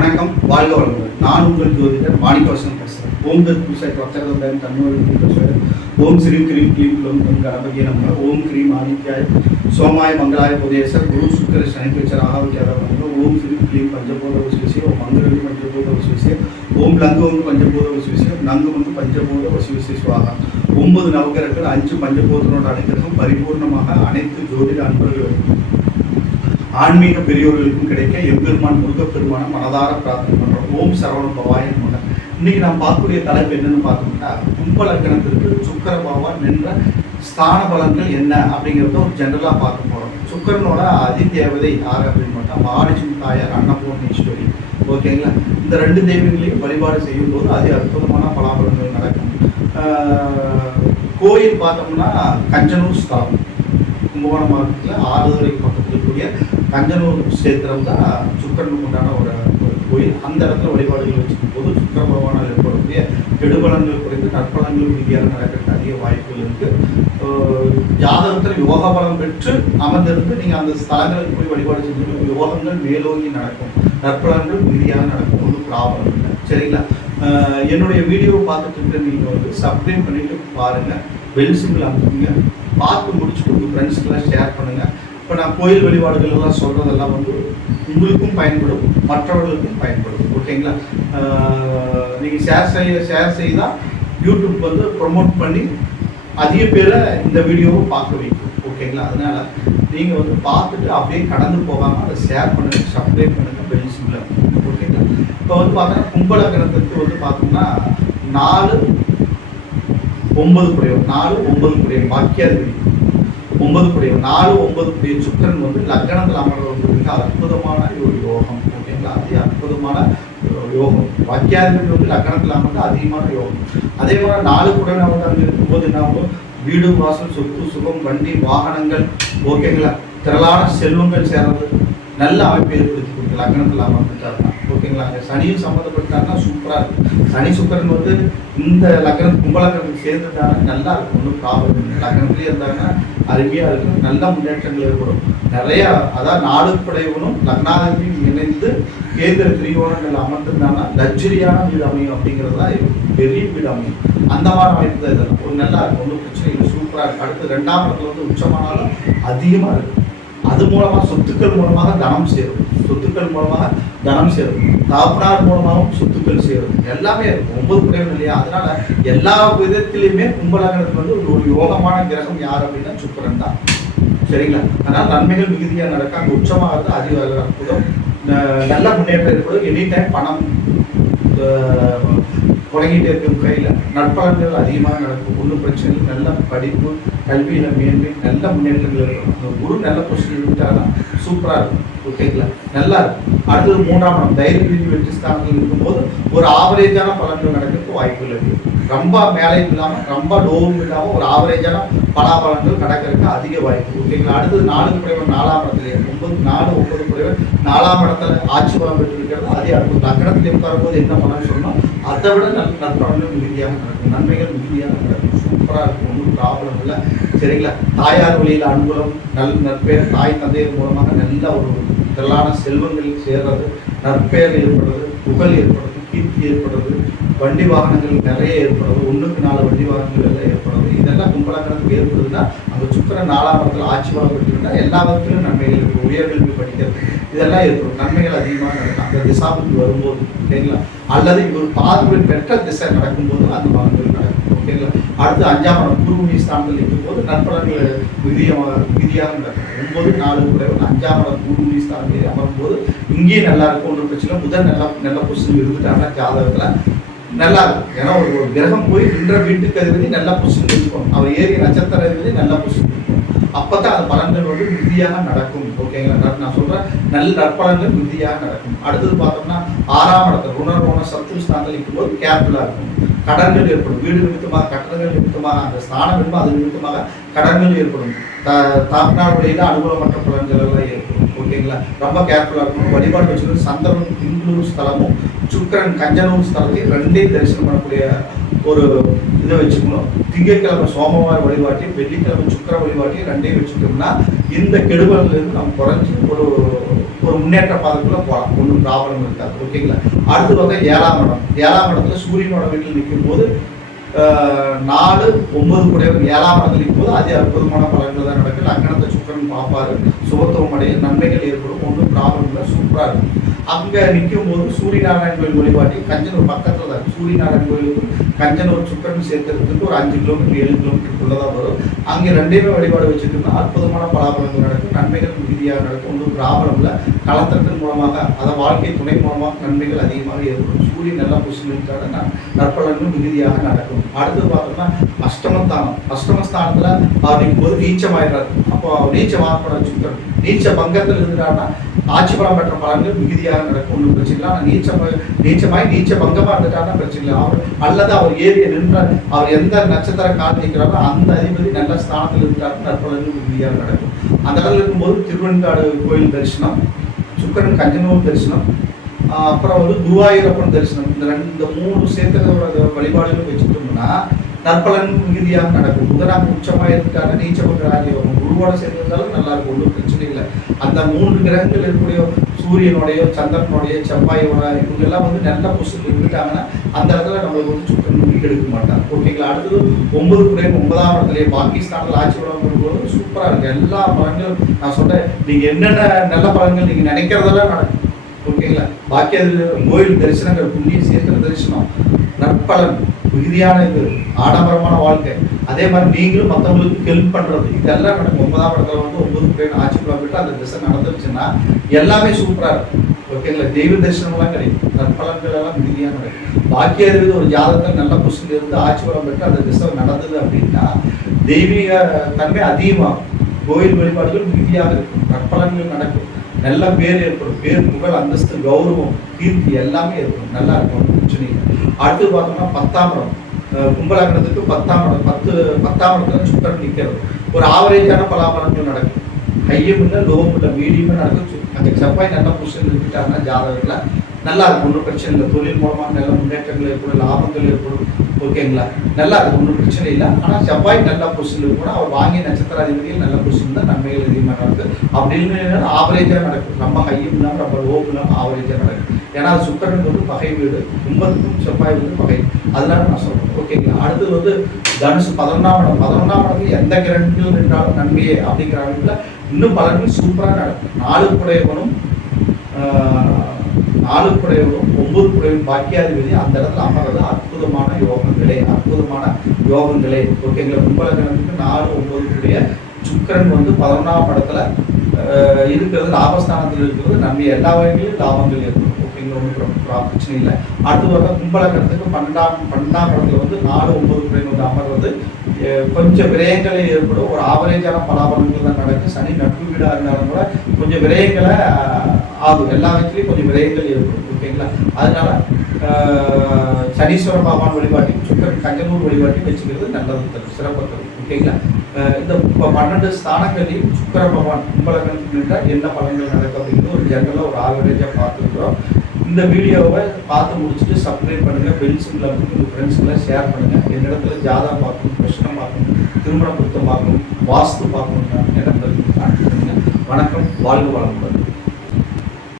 வணக்கம், வாழ்க வளமுடன். நான் உங்கள் ஜோதிடர் மாணிக்கவாசன் பேசுகிறேன். ஓம் தத் புருஷாய் வக்ரதுண்டாய் தன்னோடு ஓம் ஸ்ரீம் கிரீம் க்ளீம் க்ளோம் தம் கணபதியே நமக. ஓம் கிரீம் ஆதித்யாய சோமாய மங்களாய புதேசர் குரு சுக்கர சனிப்பேச்சர் ஆகாவித்யாத நமக. ஓம் ஸ்ரீம் க்ளீம் பஞ்சபூத வசிவிசே ஓம் மங்களி பஞ்சபூத வசிவிசே ஓம் லங்கு வந்து பஞ்சபூத வசிவிசே நங்கு வந்து பஞ்சபூத வசிவிசே சுவாகா. 9 நவகிரகங்கள் 5 பஞ்சபூதனோட அனைத்திற்கும் பரிபூர்ணமாக அனைத்து ஜோதிட அன்பர்களுக்கும் ஆன்மீக பெரியோர்களுக்கும் கிடைக்க எம்பெருமான் முருகப்பெருமான மனதார பிரார்த்தனை பண்ணுறோம். ஓம் சரவண பவாய நமக. இன்னைக்கு நான் பார்க்கக்கூடிய தலைப்பு என்னன்னு பார்த்தோம்னா, கும்ப லக்னத்திற்கு சுக்கர பகவான் நின்ற ஸ்தான பலன்கள் என்ன அப்படிங்கிறத ஒரு ஜென்ரலாக பார்க்க போகிறோம். சுக்கரனோட அதிதேவதை யார் அப்படின்னு பார்த்தா மகாலட்சுமி தாயார் அன்னபூர்ணேஸ்வரி. ஓகேங்களா? இந்த 2 தெய்வங்களையும் வழிபாடு செய்யும் போது அதி அற்புதமான பலாபலங்கள் நடக்கும். கோயில் பார்த்தோம்னா கஞ்சனூர் ஸ்தலம், கும்பகோணம் மாவட்டத்தில் ஆறுதுறைக்கு பக்கத்தில் இருக்கக்கூடிய கஞ்சனூர் கஷேத்திரம் தான் சுக்கரனுக்கு உண்டான ஒரு கோயில். அந்த இடத்துல வழிபாடுகள் வச்சுக்கும் போது சுக்கர பகவானால் ஏற்படக்கூடிய கெடுபலன்கள் குறைந்து நற்பலன்கள் விதியாக நடக்கிறதுக்கு அதிக வாய்ப்புகள் இருக்குது. ஜாதகத்தில் யோக பலம் பெற்று அமர்ந்திருந்து நீங்கள் அந்த ஸ்தலங்களுக்கு போய் வழிபாடு செஞ்சு யோகங்கள் மேலோங்கி நடக்கும், நற்பலன்கள் விதியாக நடக்கும், ஒன்றும் ப்ராப்ளம் இல்லை. சரிங்களா? என்னுடைய வீடியோவை பார்த்துட்டு இருக்க நீங்கள் வந்து சப்ஸ்கிரைப் பண்ணிட்டு பாருங்கள், பெல் சிம்பிள் அமுக்குங்க, பார்த்து முடிச்சுட்டு உங்கள் ஃப்ரெண்ட்ஸ்க்கெல்லாம் ஷேர் பண்ணுங்கள். இப்போ நான் கோயில் வழிபாடுகள் எல்லாம் சொல்கிறதெல்லாம் வந்து உங்களுக்கும் பயன்படும், மற்றவர்களுக்கும் பயன்படும். ஓகேங்களா? நீங்கள் ஷேர் செய்தால் யூடியூப் வந்து ப்ரொமோட் பண்ணி அதிக பேரை இந்த வீடியோவை பார்க்க வைக்கும். ஓகேங்களா? அதனால் நீங்கள் வந்து பார்த்துட்டு அப்படியே கடந்து போகாமல் அதை ஷேர் பண்ணுங்கள், சப்ஸ்கிரைப் பண்ணுங்கள், பெல் சிம்பிள். ஓகேங்களா? இப்போ வந்து பார்த்தோன்னா கும்பலக்கணத்துக்கு வந்து பார்த்தோம்னா 4 9 குறையும் 4 9 குறையும் வாக்கியாதிபதி 9 குறையும் 4 9 குறையும் சுக்கரன் வந்து லக்னத்தில் அமர்வது மிக அற்புதமான ஒரு யோகம். ஓகேங்களா? அது அற்புதமான யோகம். வாக்கியாதிபதி வந்து லக்னத்தில் அமர்ந்து அதிகமான யோகம். அதே மாதிரி 4 குறையும் வந்து அங்கே இருக்கும்போது என்ன ஆகும்? வீடு வாசல் சொத்து சுகம் வண்டி வாகனங்கள், ஓகேங்களா, திரளான செல்வங்கள் சேர்றது நல்ல அமைப்பு ஏற்படுத்தி கொடுங்க லக்னத்தில் அமர்ந்துட்டாருன்னா. ஓகேங்களா? அங்கே சனியும் சம்மந்தப்பட்டாருன்னா சூப்பராக இருக்கும். சனி சுக்கரன் வந்து இந்த லக்னம் கும்பலக்கணத்துக்கு சேர்ந்துட்டாங்கன்னா நல்லா இருக்கும், ஒன்றும் ப்ராப்ளம் இல்லை. லக்னத்துலேயே இருந்தாங்கன்னா அருமையாக இருக்கும், நல்ல முன்னேற்றங்கள் ஏற்படும். நிறையா அதாவது 4 குடையவனும் லக்னாதிபதியும் இணைந்து கேந்திர திரிகோணங்கள் அமர்ந்திருந்தாங்கன்னா லக்ஸரியான வீடு அமையும். அப்படிங்கிறது தான் பெரிய வீடு அமையும். அந்த மாதிரி அமைப்பு தான் இதெல்லாம் ஒரு நல்லா இருக்கும், ஒன்றும் பிரச்சனை இல்லை, சூப்பராக இருக்கும். அடுத்து 2ஆம் இடத்துல வந்து உச்சமானாலும் அதிகமாக இருக்கும். அது மூலமாக சொத்துக்கள் மூலமாக தனம் சேரும், சொத்துக்கள் மூலமாக தனம் சேரும், தாப்பனார் மூலமாகவும் சொத்துக்கள் சேரும், எல்லாமே இருக்கும். 9 குறையும் இல்லையா? அதனால எல்லா விதத்திலையுமே கும்பலக்கணத்துக்கு வந்து ஒரு யோகமான கிரகம் யார் அப்படின்னா சுக்கிரன் தான். சரிங்களா? அதனால் நன்மைகள் மிகுதியாக நடக்க அங்கே உச்சமாகிறது அதிக அற்புதம், நல்ல முன்னேற்றம் ஏற்படும். எனி டைம் பணம் தொடங்கிட்டே இருக்கும், கையில் நற்பலன்கள் அதிகமாக நடக்கும், ஒன்றும் பிரச்சனை இல்லை. நல்ல படிப்பு கல்வியில் மேன்மை நல்ல முன்னேற்றங்கள் இருக்கும். அந்த குரு நல்ல பொசிஷன் இருந்துட்டாங்கன்னா சூப்பராக இருக்கும். ஓகேங்களா? நல்லா இருக்கும். அடுத்தது 3ஆம் இடம் தைரிய விதி வெற்றி ஸ்தானத்தில் இருக்கும்போது ஒரு ஆவரேஜான பலன்கள் நடக்கிறதுக்கு வாய்ப்புகள் இருக்குது. ரொம்ப மேலையும் இல்லாமல் ரொம்ப லோவும் இல்லாமல் ஒரு ஆவரேஜான பலாபலன்கள் நடக்கிறதுக்கு அதிக வாய்ப்பு. ஓகேங்களா? அடுத்தது 4 குறைவர் 4ஆம் இடத்துல 4 9 குறைவர் 4ஆம் இடத்துல ஆட்சி பலம் பெற்றிருக்கிறது. அதே அடுத்து லக்னத்தில் உட்காரும்போது என்ன பலன்னு சொன்னால் அதை விட நற்பலன்கள் மிகுதியாக நடக்கும், நன்மைகள் மிகுதியாக நடக்கும், சூப்பராக இருக்கும், ஒன்றும் ப்ராப்ளம் இல்லை. சரிங்களா? தாயார் வழியில் அனுகூலம், நற்பெயர், தாய் தந்தையர் மூலமாக நல்ல ஒரு திரளான செல்வங்கள் சேர்றது, நற்பெயர் ஏற்படுறது, புகழ் ஏற்படுறது, கீர்த்தி ஏற்படுறது, வண்டி வாகனங்கள் நிறைய ஏற்படுறது, 1க்கு 4 வண்டி வாகனங்கள் எல்லாம் ஏற்படுறது. இதெல்லாம் கும்பலக்கணத்துக்கு ஏற்படுதுன்னா அங்கே சுக்கிரன் 4ஆம் இடத்துல ஆட்சி பலம் பெற்றுக்கிட்டா எல்லா விதத்திலும் நன்மைகள் இருக்கும். உயர்கல்வி படிக்கிறது இதெல்லாம் ஏற்படும், நன்மைகள் அதிகமாக நடக்கும் அந்த திசாவுக்கு வரும்போது. ஓகேங்களா? அல்லது இவர் பார்வை பெற்ற திசை நடக்கும்போது அந்த பலன்கள் நடக்கும். ஓகேங்களா? அடுத்து 5ஆம் இடம் குருமணி ஸ்தானத்தில் இருக்கும்போது நற்பலன்கள் விதியாக நடக்கும். 9 4 குறைவர் 5ஆம் இடம் குருமணி ஸ்தானத்தில் அமரும்போது இங்கேயும் நல்லா இருக்கும், ஒன்றும் பிரச்சனை. முதல் நல்ல பொசிஷன் இருந்துட்டாங்கன்னா ஜாதகத்தில் நல்லா இருக்கும். ஏன்னா ஒரு கிரகம் போய் நின்ற வீட்டுக்கு அதிபதி நல்ல பொசிஷன் இருக்கும், அவர் ஏறிய நட்சத்திர அதிபதி நல்ல பொசிஷன் இருக்கும். அப்போ தான் அந்த பலன்கள் வந்து விதியாக நடக்கும். ஓகேங்களா? நான் சொல்கிறேன் நல்ல நற்பலன்கள் விதியாக நடக்கும். அடுத்தது பார்த்தோம்னா 6ஆம் இடத்துல ருணரோண சத்ரு ஸ்தானத்தில் இருக்கும்போது கேர்ஃபுல்லாக இருக்கும். கடன்கள் ஏற்படும், வீடு நிமித்தமாக கட்டணங்கள் நிமித்தமாக அந்த ஸ்தானம் வேணுமோ அது நிமித்தமாக கடன்கள் ஏற்படும். தாப்பனார் வழியில் அனுகூலமற்ற பலன்கள் எல்லாம் ஏற்படும். ஓகேங்களா? ரொம்ப கேர்ஃபுல்லாக இருக்கணும். வழிபாடு வச்சுக்கணும். சந்திரன் திங்களூர் ஸ்தலமும் சுக்கிரன் கஞ்சனூர் ஸ்தலத்தையும் 2டையும் தரிசனம் பண்ணக்கூடிய ஒரு இதை வச்சுக்கணும். திங்கட்கிழமை சோமவார வழிபாட்டையும் வெள்ளிக்கிழமை சுக்கிர வழிபாட்டையும் 2டையும் வச்சுக்கிட்டோம்னா இந்த கெடுபலிலிருந்து நம்ம குறைஞ்சி ஒரு ஒரு முன்னேற்ற பாதைக்குள்ள போகலாம், ஒன்றும் ப்ராப்ளம் இருக்காது. ஓகேங்களா. அடுத்து வந்து 7ஆம் இடம். 7ஆம் இடத்துல சூரியனோட வீட்டில் நிற்கும் போது 4, 9 கூடையவர் 7ஆம் இடத்துல நிற்கும் போது அதே அற்புதமான பலன்கள் தான் நடக்கும். லக்னத்தை சுக்கிரன் பார்ப்பாரு, சுபத்துவம் அடைய, நன்மைகள் ஏற்படும், ஒன்றும் ப்ராப்ளம் இல்லை, சூப்பராக இருக்கும். அங்கே நிற்கும் போது சூரியநாராயண கோயில் வழிபாட்டி கஞ்சனூர் பக்கத்தில் தான். சூரியநாராயண கோயிலுக்கு கஞ்சனூர் சுக்கரன் சேர்க்கறதுக்கு ஒரு 5 கிலோமீட்டர் 7 கிலோமீட்டருக்குள்ளே தான் வரும். அங்கே ரெண்டையுமே வழிபாடு வச்சுட்டோம்னா அற்புதமான பலாபலங்கள் நடக்கும், நன்மைகள் மிகுதியாக நடக்கும், ஒன்றும் ப்ராப்ளம் இல்லை. களத்திரத்தின் மூலமாக, அதை வாழ்க்கை துணை மூலமாக நன்மைகள் அதிகமாக ஏற்படும். சூரியன் நல்லா புஷினிருக்காக நற்பலன்கள் மிகுதியாக நடக்கும். அடுத்தது பார்த்தோம்னா அஷ்டமஸ்தானம். அஷ்டமஸ்தானத்தில் அவர் நிற்கும் போது நீச்சமாயிடுறாரு. அப்போ நீச்சமாக சுக்கரன் நீச்ச பங்கத்தில் இருந்தாருன்னா ஆட்சி பலம் பெற்ற பலன்கள் மிகுதியாக நடக்கும், ஒன்றும் பிரச்சனை இல்லை. ஆனால் நீச்சமாய் நீச்ச பங்கமாக இருந்துட்டாருன்னா பிரச்சனை இல்லை. அவர் அல்லது அவர் ஏறிய நின்றார், அவர் எந்த நட்சத்திர கால் நிற்கிறாரோ அந்த அதிபதி நல்ல ஸ்தானத்தில் இருந்தாலும் நற்பலன்கள் மிகுதியாக நடக்கும். அந்த இடத்துல இருக்கும்போது திருவெண்காடு கோயில் தரிசனம், சுக்கரன் கஞ்சனூர் தரிசனம், அப்புறம் வந்து குருவாயூரப்பன் தரிசனம், இந்த 3 சேர்த்ததோட வழிபாடுகளும் வச்சுட்டோம்னா நற்பலன் மிகுதியாக நடக்கும். புதனாக உச்சமாக இருந்துட்டாங்க, நீச்சபங்க ராஜயோகம் குருவோட சேர்ந்திருந்தாலும் நல்லா இருக்கும், ஒன்றும் பிரச்சனை இல்லை. அந்த 3 கிரகங்கள் இருக்கக்கூடிய சூரியனுடைய, சந்திரனுடைய, செவ்வாயோட இவங்கெல்லாம் வந்து நல்ல பொசிஷன் இருந்துட்டாங்கன்னா அந்த இடத்துல நம்மளுக்கு வந்து சுக்கரன் எடுக்க மாட்டாங்க. ஓகேங்களா. அடுத்தது 9 குறையும் 9ஆம் இடத்துலேயே பாகிஸ்தானில் ஆட்சி பலம் பண்ணும்போது சூப்பராக இருக்குது. எல்லா பலன்களும் நான் சொல்கிறேன், நீங்கள் என்னென்ன நல்ல பலன்கள் நீங்கள் நினைக்கிறதெல்லாம் நடக்கும். ஓகேங்களா. பாக்கி அது கோயில் தரிசனங்கள், புண்ணிய சேத்திர தரிசனம், நற்பலன் மிகுதியான இது, ஆடம்பரமான வாழ்க்கை, அதே மாதிரி நீங்களும் மற்றவங்களுக்கு ஹெல்ப் பண்ணுறது, இதெல்லாம் நடக்கும். 9ஆம் இடத்துல வந்து 9 பேர் ஆட்சி பலம் அந்த திசை நடந்துருச்சுன்னா எல்லாமே சூப்பராக இருக்கும். ஓகேங்களா. தெய்வ தரிசனம்லாம் கிடைக்கும், நற்பலன்கள் எல்லாம் மிகுதியாக நடக்கும். பாக்கி அறிவு ஒரு ஜாதகத்தில் நல்ல புஷில் இருந்து ஆட்சி பலம் பெற்று அந்த திசை நடந்தது அப்படின்னா தெய்வீக தன்மை அதிகமாகும், கோயில் வழிபாடுகள் மிகுதியாக இருக்கும், நற்பலன்கள் நடக்கும், நல்ல பேர் ஏற்படும், பேர் புகழ் அந்தஸ்து கௌரவம் கீர்த்தி எல்லாமே இருக்கும், நல்லா இருக்கும், பிரச்சனை இல்லை. அடுத்து பார்த்தோம்னா 10ஆம் இடம். கும்பலக்கணத்துக்கு 10ஆம் இடம், 10ஆம் இடத்துல சுக்கரன் நிற்கிறது. ஒரு ஆவரேஜான பலாபலன்கள் நடக்கும், ஹையும் இல்லை லோவும் இல்லை, மீடியமும் நடக்கும். அந்த செவ்வாய் நல்ல பொசிஷன் இருந்துட்டாங்கன்னா ஜாதகத்தில் நல்லா இருக்கும், ஒன்றும் பிரச்சனை இல்லை. தொழில் மூலமாக நல்ல முன்னேற்றங்கள் ஏற்படும், லாபங்கள் ஏற்படும். ஓகேங்களா. நல்லா இருக்கும், ஒன்றும் பிரச்சனை இல்லை. ஆனால் செவ்வாய் நல்ல பொசிஷன் கூட அவர் வாங்கிய நட்சத்திராதிபதியில் நல்ல பொசிஷன் தான் நன்மைகள் அதிகமாக நடக்குது. அப்படின்னு ஆவரேஜாக நடக்கும், ரொம்ப ஹையும் இல்லாமல் ரொம்ப லோவும் இல்லாமல் ஆவரேஜாக நடக்கும். ஏன்னா அது சுக்கரன் வந்து பகை வீடு, கும்பத்துக்கும் செவ்வாய் வந்து பகை, அதனால நான் சொல்கிறேன். ஓகேங்களா. அடுத்தது வந்து தனுசு 11ஆம் இடம். 11ஆம் இடத்துல எந்த கிரகங்கள் நின்றாலும் நன்மையே அப்படிங்கிற அளவில் இன்னும் பலன்கள் சூப்பராக நடக்கும். 4 குடையவனும் 9 குடையும் பாக்கியாதிபதி அந்த இடத்துல அமர்றது அற்புதமான யோகங்களே, அற்புதமான யோகங்களே. ஓகேங்களா. கும்பலக்கணத்துக்கு 4, 9 கூடிய சுக்கரன் வந்து 11ஆம் இடத்துல இருக்கிறது, லாபஸ்தானத்தில் இருக்கிறது, நன்மை எல்லா வகையிலும் லாபங்கள் ஏற்படும். ஓகேங்களா. ஒன்றும் பிரச்சனை இல்லை. அடுத்து பார்த்தா கும்பலக்கணத்துக்கு 12ஆம் இடத்துல வந்து 4, 9 குடையின் வந்து அமர்வது கொஞ்சம் விரயங்களை ஏற்படும், ஒரு ஆவரேஜான பலாபலன்கள் தான் நடக்கும். சனி நட்பு வீடாக இருந்தாலும் கூட கொஞ்சம் விரயங்களை ஆகும், எல்லா வயசுலையும் கொஞ்சம் விரயங்கள் ஏற்படும். ஓகேங்களா. அதனால சனீஸ்வர பகவான் வழிபாட்டையும் சுக்கரன் கஞ்சனூர் வழிபாட்டையும் வச்சுக்கிறது நல்லது தரும், சிறப்பு தரும். ஓகேங்களா. இந்த 12 ஸ்தானங்களையும் சுக்கர பகவான் கும்பலக்கணத்துக்கு நின்றால் என்ன பலன்கள் நடக்கும் அப்படிங்கிறது ஒரு ஜெனரலாக ஒரு ஆவரேஜாக பார்த்துருக்குறோம். இந்த வீடியோவை பார்த்து முடிச்சுட்டு சப்ஸ்கிரைப் பண்ணுங்கள், பெல் சிம்பிள் அப்படின்னு உங்கள் ஃப்ரெண்ட்ஸுக்கெல்லாம் ஷேர் பண்ணுங்கள். என்னிடத்துல ஜாதகம் பார்க்கணும், பிரச்சனை பார்க்கணும், திருமண பொருத்தம் பார்க்கணும், வாஸ்து பார்க்கணும்னா என்ன பண்ணுங்க. வணக்கம், வாழ்க வளமுடன்.